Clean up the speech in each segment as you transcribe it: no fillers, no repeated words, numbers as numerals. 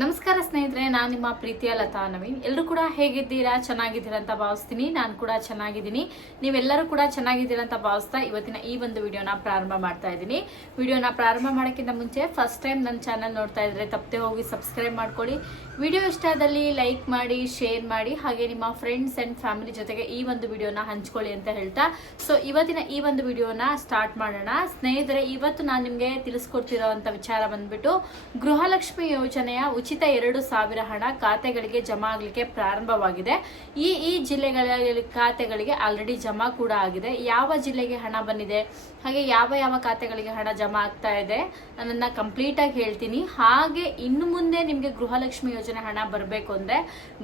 ನಮಸ್ಕಾರ ಸ್ನೇಹಿತರೆ, ನಾನು ನಿಮ್ಮ ಪ್ರೀತಿಯ ಲತಾ ನವೀನ್. ಎಲ್ಲರೂ ಕೂಡ ಹೇಗಿದ್ದೀರಾ? ಚೆನ್ನಾಗಿದ್ದೀರಾ ಅಂತ ಭಾವಿಸ್ತೀನಿ. ನಾನು ಕೂಡ ಚೆನ್ನಾಗಿದ್ದೀನಿ. ನೀವೆಲ್ಲರೂ ಕೂಡ ಚೆನ್ನಾಗಿದ್ದೀರಾ ಅಂತ ಭಾವಿಸ್ತಾ ಇವತ್ತಿನ ಈ ಒಂದು ವಿಡಿಯೋನ ಪ್ರಾರಂಭ ಮಾಡ್ತಾ ಇದ್ದೀನಿ. ವಿಡಿಯೋನ ಪ್ರಾರಂಭ ಮಾಡೋಕ್ಕಿಂತ ಮುಂಚೆ ಫಸ್ಟ್ ಟೈಮ್ ನನ್ನ ಚಾನಲ್ ನೋಡ್ತಾ ಇದ್ರೆ ತಪ್ಪದೆ ಹೋಗಿ ಸಬ್ಸ್ಕ್ರೈಬ್ ಮಾಡ್ಕೊಳ್ಳಿ. ವಿಡಿಯೋ ಇಷ್ಟದಲ್ಲಿ ಲೈಕ್ ಮಾಡಿ, ಶೇರ್ ಮಾಡಿ, ಹಾಗೆ ನಿಮ್ಮ ಫ್ರೆಂಡ್ಸ್ ಅಂಡ್ ಫ್ಯಾಮಿಲಿ ಜೊತೆಗೆ ಈ ಒಂದು ವಿಡಿಯೋನ ಹಂಚ್ಕೊಳ್ಳಿ ಅಂತ ಹೇಳ್ತಾ ಇವತ್ತಿನ ಈ ಒಂದು ವಿಡಿಯೋನ ಸ್ಟಾರ್ಟ್ ಮಾಡೋಣ. ಸ್ನೇಹಿತರೆ, ಇವತ್ತು ನಾನು ನಿಮಗೆ ತಿಳಿಸ್ಕೊಡ್ತಿರೋಂಥ ವಿಚಾರ ಬಂದ್ಬಿಟ್ಟು ಗೃಹಲಕ್ಷ್ಮಿ ಯೋಜನೆಯ ಉಚಿತ 2,000 ಹಣ ಖಾತೆಗಳಿಗೆ ಜಮಾ ಆಗಲಿಕ್ಕೆ ಪ್ರಾರಂಭವಾಗಿದೆ. ಈ ಜಿಲ್ಲೆಗಳ ಖಾತೆಗಳಿಗೆ ಆಲ್ರೆಡಿ ಜಮಾ ಕೂಡ ಆಗಿದೆ. ಯಾವ ಜಿಲ್ಲೆಗೆ ಹಣ ಬಂದಿದೆ, ಹಾಗೆ ಯಾವ ಖಾತೆಗಳಿಗೆ ಹಣ ಜಮಾ ಆಗ್ತಾ ಇದೆ ನನ್ನ ಕಂಪ್ಲೀಟ್ ಆಗಿ ಹೇಳ್ತೀನಿ. ಹಾಗೆ ಇನ್ನು ಮುಂದೆ ನಿಮಗೆ ಗೃಹಲಕ್ಷ್ಮಿ ಯೋಜನೆ ಹಣ ಬರಬೇಕು ಅಂದ್ರೆ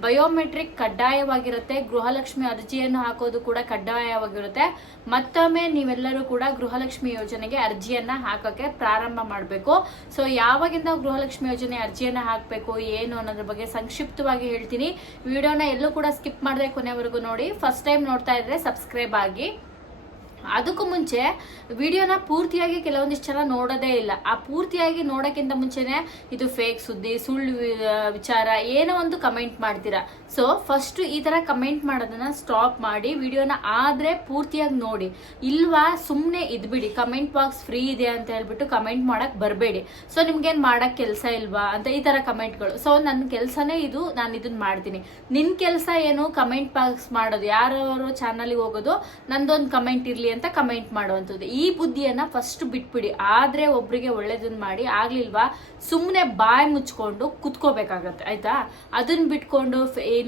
ಬಯೋಮೆಟ್ರಿಕ್ ಕಡ್ಡಾಯವಾಗಿರುತ್ತೆ. ಗೃಹಲಕ್ಷ್ಮಿ ಅರ್ಜಿಯನ್ನು ಹಾಕೋದು ಕೂಡ ಕಡ್ಡಾಯವಾಗಿರುತ್ತೆ. ಮತ್ತೊಮ್ಮೆ ನೀವೆಲ್ಲರೂ ಕೂಡ ಗೃಹಲಕ್ಷ್ಮಿ ಯೋಜನೆಗೆ ಅರ್ಜಿಯನ್ನ ಹಾಕೋಕೆ ಪ್ರಾರಂಭ ಮಾಡಬೇಕು. ಸೊ ಯಾವಾಗಿಂದ ಗೃಹಲಕ್ಷ್ಮಿ ಯೋಜನೆ ಅರ್ಜಿಯನ್ನ ಹಾಕಬೇಕು ಏನು ಅನ್ನೋದ್ರ ಬಗ್ಗೆ ಸಂಕ್ಷಿಪ್ತವಾಗಿ ಹೇಳ್ತೀನಿ. ವಿಡಿಯೋನ ಎಲ್ಲೂ ಕೂಡ ಸ್ಕಿಪ್ ಮಾಡದೆ ಕೊನೆವರೆಗೂ ನೋಡಿ. ಫಸ್ಟ್ ಟೈಮ್ ನೋಡ್ತಾ ಇದ್ರೆ ಸಬ್ಸ್ಕ್ರೈಬ್ ಆಗಿ. ಅದಕ್ಕೂ ಮುಂಚೆ ವಿಡಿಯೋನ ಪೂರ್ತಿಯಾಗಿ ಕೆಲವೊಂದಿಷ್ಟು ಜನ ನೋಡೋದೇ ಇಲ್ಲ. ಆ ಪೂರ್ತಿಯಾಗಿ ನೋಡೋಕ್ಕಿಂತ ಮುಂಚೆನೆ ಇದು ಫೇಕ್ ಸುದ್ದಿ, ಸುಳ್ಳು ವಿಚಾರ ಏನೋ ಒಂದು ಕಮೆಂಟ್ ಮಾಡ್ತೀರಾ. ಸೊ ಫಸ್ಟ್ ಈ ತರ ಕಮೆಂಟ್ ಮಾಡೋದನ್ನ ಸ್ಟಾಪ್ ಮಾಡಿ ವಿಡಿಯೋನ ಆದ್ರೆ ಪೂರ್ತಿಯಾಗಿ ನೋಡಿ. ಇಲ್ವಾ ಸುಮ್ಮನೆ ಇದ್ಬಿಡಿ, ಕಮೆಂಟ್ ಬಾಕ್ಸ್ ಫ್ರೀ ಇದೆ ಅಂತ ಹೇಳ್ಬಿಟ್ಟು ಕಮೆಂಟ್ ಮಾಡಕ್ ಬರಬೇಡಿ. ಸೊ ನಿಮ್ಗೇನ್ ಮಾಡಕ್ ಕೆಲಸ ಇಲ್ವಾ ಅಂತ ಈ ತರ ಕಮೆಂಟ್ಗಳು. ಸೊ ನನ್ನ ಕೆಲಸನೇ ಇದು, ನಾನು ಇದನ್ನ ಮಾಡ್ತೀನಿ. ನಿನ್ ಕೆಲಸ ಏನು? ಕಮೆಂಟ್ ಬಾಕ್ಸ್ ಮಾಡೋದು. ಯಾರು ಚಾನಲ್ಗೆ ಹೋಗೋದು, ನಂದೊಂದು ಕಮೆಂಟ್ ಇರ್ಲಿ ಅಂತ ಕಮೆಂಟ್ ಮಾಡುವಂಥದ್ದು. ಈ ಬುದ್ಧಿಯನ್ನ ಫಸ್ಟ್ ಬಿಟ್ಬಿಡಿ. ಆದ್ರೆ ಒಬ್ರಿಗೆ ಒಳ್ಳೇದನ್ನ ಮಾಡಿ, ಆಗ್ಲಿಲ್ವಾ ಸುಮ್ಮನೆ ಬಾಯಿ ಮುಚ್ಕೊಂಡು ಕುತ್ಕೋಬೇಕಾಗತ್ತೆ, ಆಯ್ತಾ? ಅದನ್ನ ಬಿಟ್ಕೊಂಡು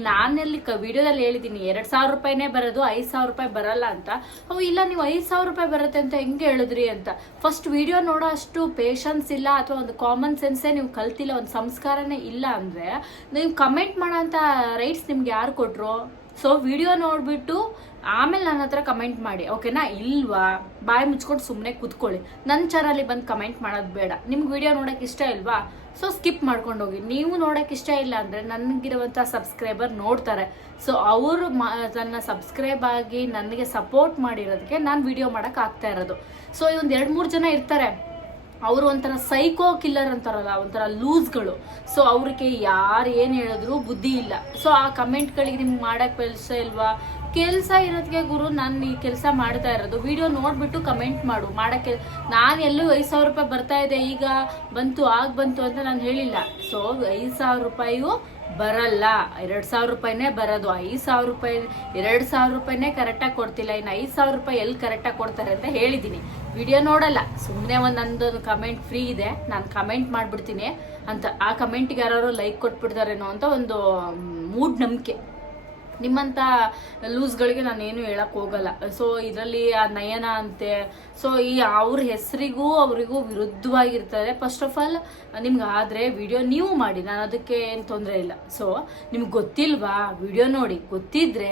ನಾನೆಲ್ಲಿ ವಿಡಿಯೋದಲ್ಲಿ ಹೇಳಿದೀನಿ 2,000 ರೂಪಾಯಿನೇ ಬರೋದು, 5,000 ರೂಪಾಯಿ ಬರಲ್ಲ ಅಂತ. ಅವು ಇಲ್ಲ, ನೀವು 5,000 ರೂಪಾಯಿ ಬರುತ್ತೆ ಅಂತ ಹೆಂಗೆ ಹೇಳಿದ್ರಿ ಅಂತ. ಫಸ್ಟ್ ವಿಡಿಯೋ ನೋಡೋ ಅಷ್ಟು ಪೇಷನ್ಸ್ ಇಲ್ಲ, ಅಥವಾ ಒಂದು ಕಾಮನ್ ಸೆನ್ಸೇ ನೀವು ಕಲ್ತಿಲ್ಲ, ಒಂದು ಸಂಸ್ಕಾರನೇ ಇಲ್ಲ ಅಂದ್ರೆ ನೀವು ಕಮೆಂಟ್ ಮಾಡೋ ಅಂತ ರೈಟ್ಸ್ ನಿಮ್ಗೆ ಯಾರು ಕೊಟ್ರು? ಸೊ ವಿಡಿಯೋ ನೋಡ್ಬಿಟ್ಟು ಆಮೇಲೆ ನನ್ನ ಹತ್ರ ಕಮೆಂಟ್ ಮಾಡಿ, ಓಕೆನಾ? ಇಲ್ವಾ ಬಾಯಿ ಮುಚ್ಕೊಂಡು ಸುಮ್ಮನೆ ಕೂತ್ಕೊಳ್ಳಿ. ನನ್ನ ಚಾನಲ್ಗೆ ಬಂದು ಕಮೆಂಟ್ ಮಾಡೋದು ಬೇಡ. ನಿಮ್ಗೆ ವಿಡಿಯೋ ನೋಡೋಕೆ ಇಷ್ಟ ಇಲ್ವಾ? ಸೊ ಸ್ಕಿಪ್ ಮಾಡ್ಕೊಂಡು ಹೋಗಿ. ನೀವು ನೋಡೋಕೆ ಇಷ್ಟ ಇಲ್ಲ ಅಂದರೆ ನನಗಿರುವಂಥ ಸಬ್ಸ್ಕ್ರೈಬರ್ ನೋಡ್ತಾರೆ. ಸೊ ಅವರು ನನ್ನ ಸಬ್ಸ್ಕ್ರೈಬ್ ಆಗಿ ನನಗೆ ಸಪೋರ್ಟ್ ಮಾಡಿರೋದಕ್ಕೆ ನಾನು ವಿಡಿಯೋ ಮಾಡೋಕೆ ಆಗ್ತಾ ಇರೋದು. ಸೊ ಒಂದು 2-3 ಜನ ಇರ್ತಾರೆ, ಅವರು ಒಂಥರ ಸೈಕೋ ಕಿಲ್ಲರ್ ಅಂತಾರಲ್ಲ, ಒಂಥರ ಲೂಸ್ಗಳು. ಸೊ ಅವ್ರಿಗೆ ಯಾರು ಏನು ಹೇಳಿದ್ರು ಬುದ್ಧಿ ಇಲ್ಲ. ಸೊ ಆ ಕಮೆಂಟ್ಗಳಿಗೆ ನಿಮ್ಗೆ ಮಾಡಕ್ಕೆ ಕೆಲಸ ಇಲ್ವಾ? ಕೆಲಸ ಇರೋದಕ್ಕೆ ಗುರು, ನಾನು ಈ ಕೆಲಸ ಮಾಡ್ತಾ ಇರೋದು. ವಿಡಿಯೋ ನೋಡ್ಬಿಟ್ಟು ಕಮೆಂಟ್ ಮಾಡಕ್ಕೆ ನಾನು ಎಲ್ಲೂ 5,000 ರೂಪಾಯಿ ಬರ್ತಾ ಇದೆ, ಈಗ ಬಂತು ಬಂತು ಅಂತ ನಾನು ಹೇಳಿಲ್ಲ. ಸೊ 5,000 ರೂಪಾಯಿಯು ಬರಲ್ಲ, 2,000 ರೂಪಾಯಿನೇ ಬರೋದು. 5,000 ರೂಪಾಯಿ 2,000 ರೂಪಾಯಿನೇ ಕರೆಕ್ಟಾಗಿ ಕೊಡ್ತಿಲ್ಲ, ಇನ್ನು 5,000 ರೂಪಾಯಿ ಎಲ್ಲಿ ಕರೆಕ್ಟಾಗಿ ಕೊಡ್ತಾರೆ ಅಂತ ಹೇಳಿದ್ದೀನಿ. ವಿಡಿಯೋ ನೋಡಲ್ಲ, ಸುಮ್ಮನೆ ನಂದೊಂದು ಕಮೆಂಟ್ ಫ್ರೀ ಇದೆ, ನಾನು ಕಮೆಂಟ್ ಮಾಡಿಬಿಡ್ತೀನಿ ಅಂತ. ಆ ಕಮೆಂಟ್ಗೆ ಯಾರು ಲೈಕ್ ಕೊಟ್ಬಿಡ್ತಾರೇನೋ ಅಂತ ಒಂದು ಮೂಢನಂಬಿಕೆ. ನಿಮ್ಮಂಥ ಲೂಸ್ಗಳಿಗೆ ನಾನೇನು ಹೇಳಕ್ ಹೋಗಲ್ಲ. ಸೊ ಇದರಲ್ಲಿ ಆ ನಯನ ಅಂತೆ, ಸೊ ಅವ್ರ ಹೆಸರಿಗೂ ಅವರಿಗೂ ವಿರುದ್ಧವಾಗಿರ್ತಾರೆ. ಫಸ್ಟ್ ಆಫ್ ಆಲ್ ನಿಮ್ಗೆ ಆದರೆ ವಿಡಿಯೋ ನೀವು ಮಾಡಿ, ನಾನು ಅದಕ್ಕೆ ಏನು ತೊಂದರೆ ಇಲ್ಲ. ಸೊ ನಿಮ್ಗೆ ಗೊತ್ತಿಲ್ವಾ? ವಿಡಿಯೋ ನೋಡಿ, ಗೊತ್ತಿದ್ರೆ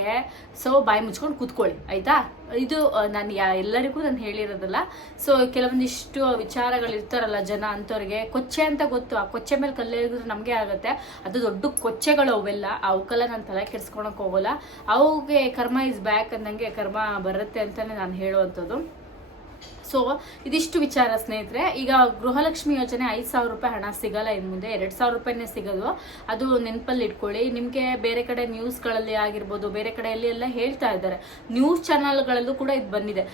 ಸೊ ಬಾಯಿ ಮುಚ್ಕೊಂಡು ಕೂತ್ಕೊಳ್ಳಿ, ಆಯ್ತಾ? ಇದು ನಾನು ಎಲ್ಲರಿಗೂ ನಾನು ಹೇಳಿರೋದಲ್ಲ. ಸೊ ಕೆಲವೊಂದಿಷ್ಟು ವಿಚಾರಗಳಿರ್ತಾರಲ್ಲ ಜನ, ಅಂಥವ್ರಿಗೆ ಕೊಚ್ಚೆ ಅಂತ ಗೊತ್ತು. ಆ ಕೊಚ್ಚೆ ಮೇಲೆ ಕಲ್ಲೆರಿದ್ರೆ ನಮಗೆ ಆಗುತ್ತೆ. ಅದು ದೊಡ್ಡ ಕೊಚ್ಚೆಗಳು ಅವೆಲ್ಲ. ಅವಕ್ಕೆಲ್ಲ ನಾನು ತಲೆ ಕೆಡ್ಸ್ಕೊಳಕ್ ಹೋಗಲ್ಲ. ಅವುಗೆ ಕರ್ಮ ಇಸ್ ಬ್ಯಾಕ್ ಅಂದಂಗೆ ಕರ್ಮ ಬರುತ್ತೆ ಅಂತಾನೆ ನಾನು ಹೇಳುವಂಥದ್ದು. ಸೊ ಇದಿಷ್ಟು ವಿಚಾರ ಸ್ನೇಹಿತರೆ. ಈಗ ಗೃಹಲಕ್ಷ್ಮಿ ಯೋಜನೆ 5,000 ರೂಪಾಯಿ ಹಣ ಸಿಗಲ್ಲ ಇನ್ನು ಮುಂದೆ, 2,000 ರೂಪಾಯಿನೇ ಸಿಗೋದು. ಅದು ನೆನಪಲ್ಲಿ ಇಟ್ಕೊಳ್ಳಿ. ನಿಮಗೆ ಬೇರೆ ಕಡೆ ನ್ಯೂಸ್ಗಳಲ್ಲಿ ಆಗಿರ್ಬೋದು, ಬೇರೆ ಕಡೆಯಲ್ಲಿ ಎಲ್ಲ ಹೇಳ್ತಾ ಇದ್ದಾರೆ. ನ್ಯೂಸ್ ಚಾನಲ್ಗಳಲ್ಲೂ ಕೂಡ ಇದು ಬಂದಿದೆ.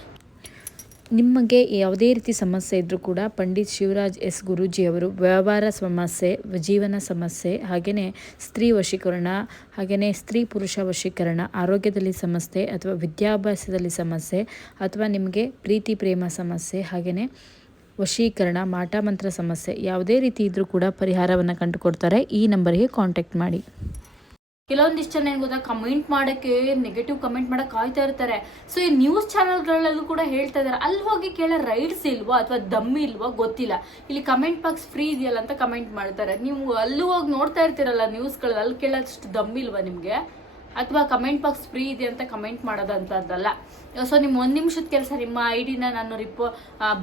ನಿಮಗೆ ಯಾವುದೇ ರೀತಿ ಸಮಸ್ಯೆ ಇದ್ದರೂ ಕೂಡ ಪಂಡಿತ್ ಶಿವರಾಜ್ ಎಸ್ ಗುರೂಜಿಯವರು ವ್ಯವಹಾರ ಸಮಸ್ಯೆ, ಜೀವನ ಸಮಸ್ಯೆ, ಹಾಗೆಯೇ ಸ್ತ್ರೀ ವಶೀಕರಣ, ಹಾಗೆಯೇ ಸ್ತ್ರೀ ಪುರುಷ ವಶೀಕರಣ, ಆರೋಗ್ಯದಲ್ಲಿ ಸಮಸ್ಯೆ ಅಥವಾ ವಿದ್ಯಾಭ್ಯಾಸದಲ್ಲಿ ಸಮಸ್ಯೆ, ಅಥವಾ ನಿಮಗೆ ಪ್ರೀತಿ ಪ್ರೇಮ ಸಮಸ್ಯೆ, ಹಾಗೆಯೇ ವಶೀಕರಣ, ಮಾಟ ಮಂತ್ರ ಸಮಸ್ಯೆ, ಯಾವುದೇ ರೀತಿ ಇದ್ದರೂ ಕೂಡ ಪರಿಹಾರವನ್ನು ಕಂಡುಕೊಡ್ತಾರೆ. ಈ ನಂಬರಿಗೆ ಕಾಂಟ್ಯಾಕ್ಟ್ ಮಾಡಿ. ಕೆಲವೊಂದಿಷ್ಟು ಜನ ಏನು ಗೊತ್ತಾ, ಕಮೆಂಟ್ ಮಾಡೋಕ್ಕೆ, ನೆಗೆಟಿವ್ ಕಮೆಂಟ್ ಮಾಡೋಕೆ ಕಾಯ್ತಾ ಇರ್ತಾರೆ. ಸೊ ಈ ನ್ಯೂಸ್ ಚಾನಲ್ಗಳಲ್ಲೂ ಕೂಡ ಹೇಳ್ತಾ ಇದ್ದಾರೆ. ಅಲ್ಲಿ ಹೋಗಿ ಕೇಳೋ ರೈಟ್ಸ್ ಇಲ್ವೋ ಅಥವಾ ದಮ್ಮಿ ಇಲ್ವೋ ಗೊತ್ತಿಲ್ಲ. ಇಲ್ಲಿ ಕಮೆಂಟ್ ಬಾಕ್ಸ್ ಫ್ರೀ ಇದೆಯಲ್ಲ ಅಂತ ಕಮೆಂಟ್ ಮಾಡ್ತಾರೆ. ನೀವು ಅಲ್ಲೂ ಹೋಗಿ ನೋಡ್ತಾ ಇರ್ತೀರಲ್ಲ ನ್ಯೂಸ್ಗಳಲ್ಲಿ, ಅಲ್ಲಿ ಕೇಳೋಷ್ಟು ದಮ್ಮಿಲ್ವಾ ನಿಮಗೆ? ಅಥವಾ ಕಮೆಂಟ್ ಬಾಕ್ಸ್ ಫ್ರೀ ಇದೆ ಅಂತ ಕಮೆಂಟ್ ಮಾಡೋದಂತದ್ದಲ್ಲ. ಸೊ ನಿಮ್ಮ 1 ನಿಮಿಷದ ಕೆಲಸ ನಿಮ್ಮ ಐಡಿನ ನಾನು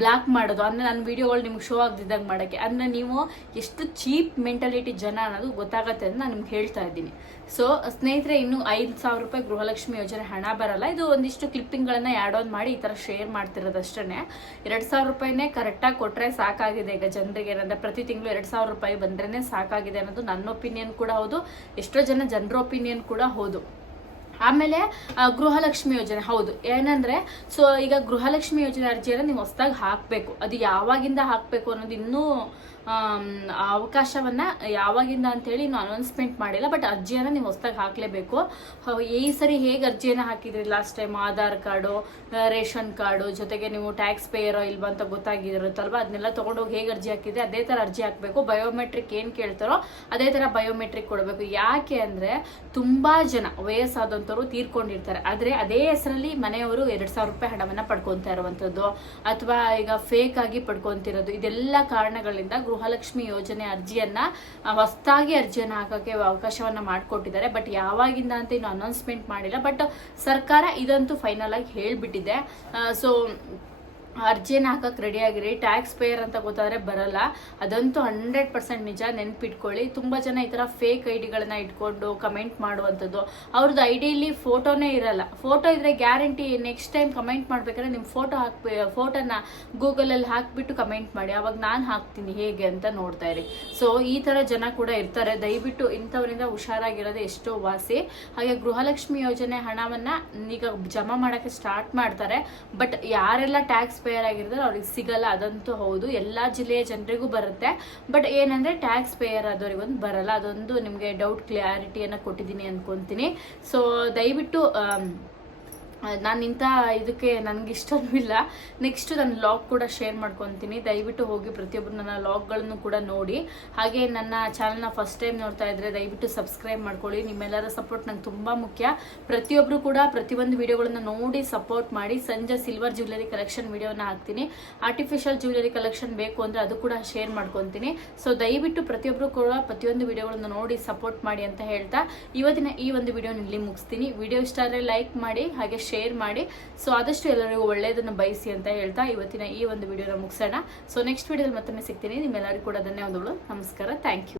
ಬ್ಲಾಕ್ ಮಾಡೋದು, ಅಂದರೆ ನನ್ನ ವಿಡಿಯೋಗಳು ನಿಮ್ಗೆ ಶೋ ಆಗದಿದ್ದಂಗೆ ಮಾಡೋಕ್ಕೆ, ಅಂದರೆ ನೀವು ಎಷ್ಟು ಚೀಪ್ ಮೆಂಟಾಲಿಟಿ ಜನ ಅನ್ನೋದು ಗೊತ್ತಾಗತ್ತೆ ಅಂತ ನಾನು ನಿಮ್ಗೆ ಹೇಳ್ತಾ ಇದ್ದೀನಿ. ಸೊ ಸ್ನೇಹಿತರೆ, ಇನ್ನು 5,000 ರೂಪಾಯಿ ಗೃಹಲಕ್ಷ್ಮಿ ಯೋಜನೆ ಹಣ ಬರಲ್ಲ. ಇದು ಒಂದಿಷ್ಟು ಕ್ಲಿಪ್ಪಿಂಗ್ಗಳನ್ನು ಆ್ಯಡ್ ಆನ್ ಮಾಡಿ ಈ ಥರ ಶೇರ್ ಮಾಡ್ತಿರೋದಷ್ಟೇ. 2,000 ರೂಪಾಯಿನೇ ಕರೆಕ್ಟಾಗಿ ಕೊಟ್ಟರೆ ಸಾಕಾಗಿದೆ ಈಗ ಜನರಿಗೆ. ಏನಂದರೆ ಪ್ರತಿ ತಿಂಗಳು 2,000 ರೂಪಾಯಿ ಬಂದ್ರೇ ಸಾಕಾಗಿದೆ ಅನ್ನೋದು ನನ್ನ ಒಪಿನಿಯನ್ ಕೂಡ ಹೌದು, ಎಷ್ಟೋ ಜನರ ಒಪಿನಿಯನ್ ಕೂಡ ಹೌದು. ಆಮೇಲೆ ಗೃಹಲಕ್ಷ್ಮಿ ಯೋಜನೆ ಹೌದು, ಏನಂದರೆ ಸೊ ಈಗ ಗೃಹಲಕ್ಷ್ಮಿ ಯೋಜನೆ ಅರ್ಜಿಯನ್ನು ನೀವು ಹೊಸದಾಗಿ ಹಾಕಬೇಕು. ಅದು ಯಾವಾಗಿಂದ ಹಾಕಬೇಕು ಅನ್ನೋದು ಇನ್ನೂ ಅವಕಾಶವನ್ನು ಯಾವಾಗಿಂದ ಅಂತೇಳಿ ಇನ್ನೂ ಅನೌನ್ಸ್ಮೆಂಟ್ ಮಾಡಿಲ್ಲ. ಬಟ್ ಅರ್ಜಿಯನ್ನು ನೀವು ಹೊಸದಾಗಿ ಹಾಕಲೇಬೇಕು. ಈ ಸರಿ ಹೇಗೆ ಅರ್ಜಿಯನ್ನು ಹಾಕಿದ್ರಿ last time, Aadhaar card, ration card, ಜೊತೆಗೆ ನೀವು ಟ್ಯಾಕ್ಸ್ ಪೇಯರೋ ಇಲ್ವಾ ಅಂತ ಗೊತ್ತಾಗಿರುತ್ತಲ್ವ, ಅದನ್ನೆಲ್ಲ ತೊಗೊಂಡೋಗಿ ಹೇಗೆ ಅರ್ಜಿ ಹಾಕಿದ್ರೆ ಅದೇ ಥರ ಅರ್ಜಿ ಹಾಕಬೇಕು. ಬಯೋಮೆಟ್ರಿಕ್ ಏನು ಕೇಳ್ತಾರೋ ಅದೇ ಥರ ಬಯೋಮೆಟ್ರಿಕ್ ಕೊಡಬೇಕು. ಯಾಕೆ ಅಂದರೆ ತುಂಬ ಜನ ವಯಸ್ಸಾದಂಥವ್ರು ತೀರ್ಕೊಂಡಿರ್ತಾರೆ, ಆದರೆ ಅದೇ ಹೆಸರಲ್ಲಿ ಮನೆಯವರು 2,000 ರೂಪಾಯಿ ಹಣವನ್ನು ಪಡ್ಕೊತಾ ಇರುವಂಥದ್ದು, ಅಥವಾ ಈಗ ಫೇಕ್ ಆಗಿ ಪಡ್ಕೊತಿರೋದು, ಇದೆಲ್ಲ ಕಾರಣಗಳಿಂದ ಗೃಹಲಕ್ಷ್ಮಿ ಯೋಜನೆ ಅರ್ಜಿಯನ್ನ ಹೊಸದಾಗಿ ಅರ್ಜಿಯನ್ನು ಹಾಕೋಕ್ಕೆ ಅವಕಾಶವನ್ನ ಮಾಡಿಕೊಟ್ಟಿದ್ದಾರೆ. ಬಟ್ ಯಾವಾಗಿಂದ ಅಂತ ಇನ್ನು ಅನೌನ್ಸ್ಮೆಂಟ್ ಮಾಡಿಲ್ಲ. ಬಟ್ ಸರ್ಕಾರ ಇದಂತೂ ಫೈನಲ್ ಆಗಿ ಹೇಳ್ಬಿಟ್ಟಿದೆ. ಸೊ ಅರ್ಜಿಯನ್ನು ಹಾಕಕ್ಕೆ ರೆಡಿ ಆಗಿರಿ. ಟ್ಯಾಕ್ಸ್ ಪೇಯರ್ ಅಂತ ಗೊತ್ತಾದರೆ ಬರಲ್ಲ, ಅದಂತೂ 100% ನಿಜ, ನೆನ್ಪಿಟ್ಕೊಳ್ಳಿ. ತುಂಬ ಜನ ಈ ಥರ ಫೇಕ್ ಐಡಿಗಳನ್ನ ಇಟ್ಕೊಂಡು ಕಮೆಂಟ್ ಮಾಡುವಂಥದ್ದು, ಅವ್ರದ್ದು ಐಡಿಯಲ್ಲಿ ಫೋಟೋನೇ ಇರಲ್ಲ. ಫೋಟೋ ಇದ್ರೆ ಗ್ಯಾರಂಟಿ ನೆಕ್ಸ್ಟ್ ಟೈಮ್ ಕಮೆಂಟ್ ಮಾಡ್ಬೇಕಾದ್ರೆ ನಿಮ್ಮ ಫೋಟೋನ ಗೂಗಲಲ್ಲಿ ಹಾಕಿಬಿಟ್ಟು ಕಮೆಂಟ್ ಮಾಡಿ, ಅವಾಗ ನಾನು ಹಾಕ್ತೀನಿ ಹೇಗೆ ಅಂತ ನೋಡ್ತಾ ಇರಿ. ಸೊ ಈ ಥರ ಜನ ಕೂಡ ಇರ್ತಾರೆ, ದಯವಿಟ್ಟು ಇಂಥವರಿಂದ ಹುಷಾರಾಗಿರೋದು ಎಷ್ಟೋ ವಾಸಿ. ಹಾಗೆ ಗೃಹಲಕ್ಷ್ಮಿ ಯೋಜನೆ ಹಣವನ್ನು ಈಗ ಜಮಾ ಮಾಡೋಕ್ಕೆ ಸ್ಟಾರ್ಟ್ ಮಾಡ್ತಾರೆ. ಬಟ್ ಯಾರೆಲ್ಲ ಟ್ಯಾಕ್ಸ್ ಪೇಯರ್ ಆಗಿರ್ತಾರೆ ಅವ್ರಿಗೆ ಸಿಗಲ್ಲ, ಅದಂತೂ ಹೌದು. ಎಲ್ಲ ಜಿಲ್ಲೆಯ ಜನರಿಗೂ ಬರುತ್ತೆ, ಬಟ್ ಏನಂದ್ರೆ ಟ್ಯಾಕ್ಸ್ ಪೇಯರ್ ಆದವ್ರಿಗೆ ಒಂದು ಬರಲ್ಲ. ಅದೊಂದು ನಿಮಗೆ ಡೌಟ್ ಕ್ಲಾರಿಟಿಯನ್ನು ಕೊಟ್ಟಿದ್ದೀನಿ ಅನ್ಕೊಂತೀನಿ. ಸೊ ದಯವಿಟ್ಟು ನಾನು ಇಂಥ ಇದಕ್ಕೆ ನನಗೆ ಇಷ್ಟನೂ ಇಲ್ಲ. ನೆಕ್ಸ್ಟ್ ನಾನು ಲಾಗ್ ಕೂಡ ಶೇರ್ ಮಾಡ್ಕೊತೀನಿ, ದಯವಿಟ್ಟು ಹೋಗಿ ಪ್ರತಿಯೊಬ್ಬರು ನನ್ನ ಲಾಗ್ಗಳನ್ನು ಕೂಡ ನೋಡಿ. ಹಾಗೆ ನನ್ನ ಚಾನಲ್ನ ಫಸ್ಟ್ ಟೈಮ್ ನೋಡ್ತಾ ಇದ್ರೆ ದಯವಿಟ್ಟು ಸಬ್ಸ್ಕ್ರೈಬ್ ಮಾಡ್ಕೊಳ್ಳಿ. ನಿಮ್ಮೆಲ್ಲರ ಸಪೋರ್ಟ್ ನಂಗೆ ತುಂಬ ಮುಖ್ಯ. ಪ್ರತಿಯೊಬ್ಬರು ಕೂಡ ಪ್ರತಿಯೊಂದು ವಿಡಿಯೋಗಳನ್ನ ನೋಡಿ ಸಪೋರ್ಟ್ ಮಾಡಿ. ಸಂಜೆ ಸಿಲ್ವರ್ ಜ್ಯುವೆಲರಿ ಕಲೆಕ್ಷನ್ ವಿಡಿಯೋನ ಹಾಕ್ತೀನಿ, ಆರ್ಟಿಫಿಷಿಯಲ್ ಜ್ಯುವೆಲರಿ ಕಲೆಕ್ಷನ್ ಬೇಕು ಅಂದರೆ ಅದು ಕೂಡ ಶೇರ್ ಮಾಡ್ಕೊತೀನಿ. ಸೊ ದಯವಿಟ್ಟು ಪ್ರತಿಯೊಬ್ಬರು ಕೂಡ ಪ್ರತಿಯೊಂದು ವಿಡಿಯೋಗಳನ್ನು ನೋಡಿ ಸಪೋರ್ಟ್ ಮಾಡಿ ಅಂತ ಹೇಳ್ತಾ ಇವತ್ತಿನ ಈ ಒಂದು ವಿಡಿಯೋನ ಇಲ್ಲಿ ಮುಗಿಸ್ತೀನಿ. ವಿಡಿಯೋ ಇಷ್ಟ ಆದರೆ ಲೈಕ್ ಮಾಡಿ, ಹಾಗೆ ಶೇರ್ ಮಾಡಿ. ಸೊ ಆದಷ್ಟು ಎಲ್ಲರಿಗೂ ಒಳ್ಳೆಯದನ್ನು ಬಯಸಿ ಅಂತ ಹೇಳ್ತಾ ಇವತ್ತಿನ ಈ ಒಂದು ವಿಡಿಯೋನ ಮುಗಿಸೋಣ. ಸೊ ನೆಕ್ಸ್ಟ್ ವಿಡಿಯೋದಲ್ಲಿ ಮತ್ತೊಮ್ಮೆ ಸಿಗ್ತೀನಿ. ನಿಮ್ಮೆಲ್ಲರಿಗೂ ಕೂಡ ಧನ್ಯವಾದಗಳು. ನಮಸ್ಕಾರ. Thank you.